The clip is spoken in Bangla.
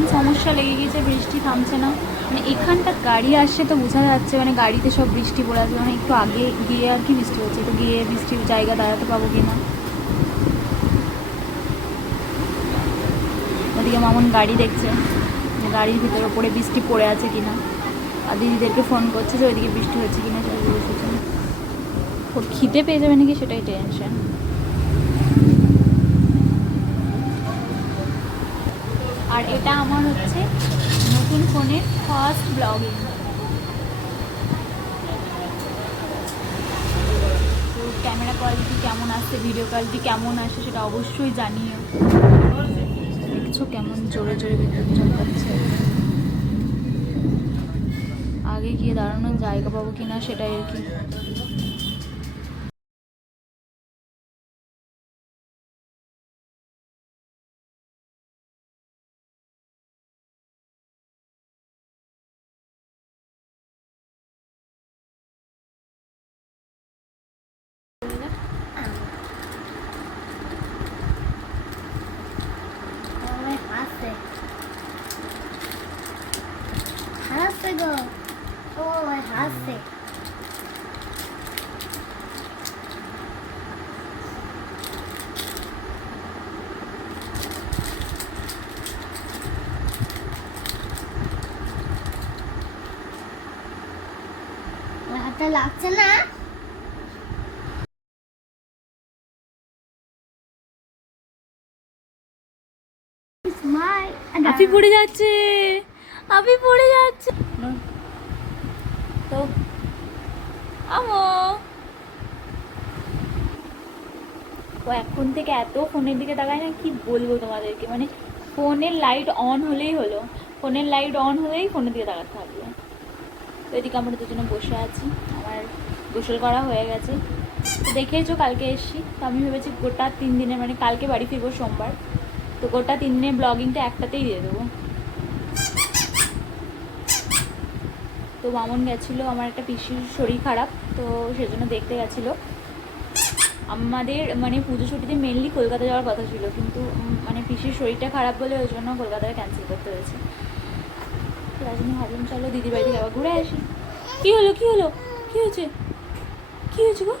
এমন সমস্যা লেগে গেছে, বৃষ্টি থামছে না। মানে এখানটা গাড়ি আসছে তো বোঝা যাচ্ছে, মানে গাড়িতে সব বৃষ্টি পড়ে আসবে, মানে একটু আগে গিয়ে আর কি বৃষ্টি হচ্ছে, তো গিয়ে বৃষ্টির জায়গা দাঁড়াতে পাবো কি না। ওদিকে মামুন গাড়ি দেখছে, গাড়ির ভিতরে পড়ে বৃষ্টি পড়ে আছে কিনা, আর দিদিদেরকে ফোন করছে যে ওইদিকে বৃষ্টি হচ্ছে কিনা সেটা বসেছে। ওর খিদে পেয়ে যাবে নাকি সেটাই টেনশন। আর এটা আমার হচ্ছে নতুন ফোনের ফার্স্ট ব্লগিং। তো ক্যামেরা কোয়ালিটি কেমন আসছে, ভিডিও কোয়ালিটি কেমন আসে সেটা অবশ্যই জানিও। দেখছো কেমন জোরে জোরে বিদ্যুৎ চমকাচ্ছে। আগে গিয়ে দাঁড়ানোর জায়গা পাবো কিনা সেটাই আর কি। হাসে গো, ও হাসে। হাতে লাগছে না? আপি পড়ে যাচ্ছে, আপি পড়ে যাচ্ছে। তো আমো ও এখন থেকে এত ফোনের দিকে তাকায় না, কি বলবো তোমাদেরকে। মানে ফোনের লাইট অন হলেই হলো, ফোনের লাইট অন হলেই ফোনের দিকে তাকাতে থাকবে। তো এদিকে আমরা দুজনে বসে আছি, আমার গোসল করা হয়ে গেছে। তো দেখেইছো কালকে এসছি, তো আমি ভেবেছি গোটা 3 দিনের, মানে কালকে বাড়ি ফিরবো সোমবার, তো গোটা 3 দিনের ব্লগিংটা একটাতেই দিয়ে দেবো। তো মামুন গেছিলো, আমার একটা পিসির শরীর খারাপ, তো সেজন্য দেখতে গেছিলো। আমাদের মানে পুজো ছুটিতে মেনলি কলকাতা যাওয়ার কথা ছিল, কিন্তু মানে পিসির শরীরটা খারাপ বলে ওই জন্য কলকাতায় ক্যান্সেল করতে হয়েছে। তো তার জন্য ভাবলাম চলো দিদির বাড়ি থেকে আবার ঘুরে আসি। কী হলো, কী হলো, কী হয়েছে, কী হয়েছে গো?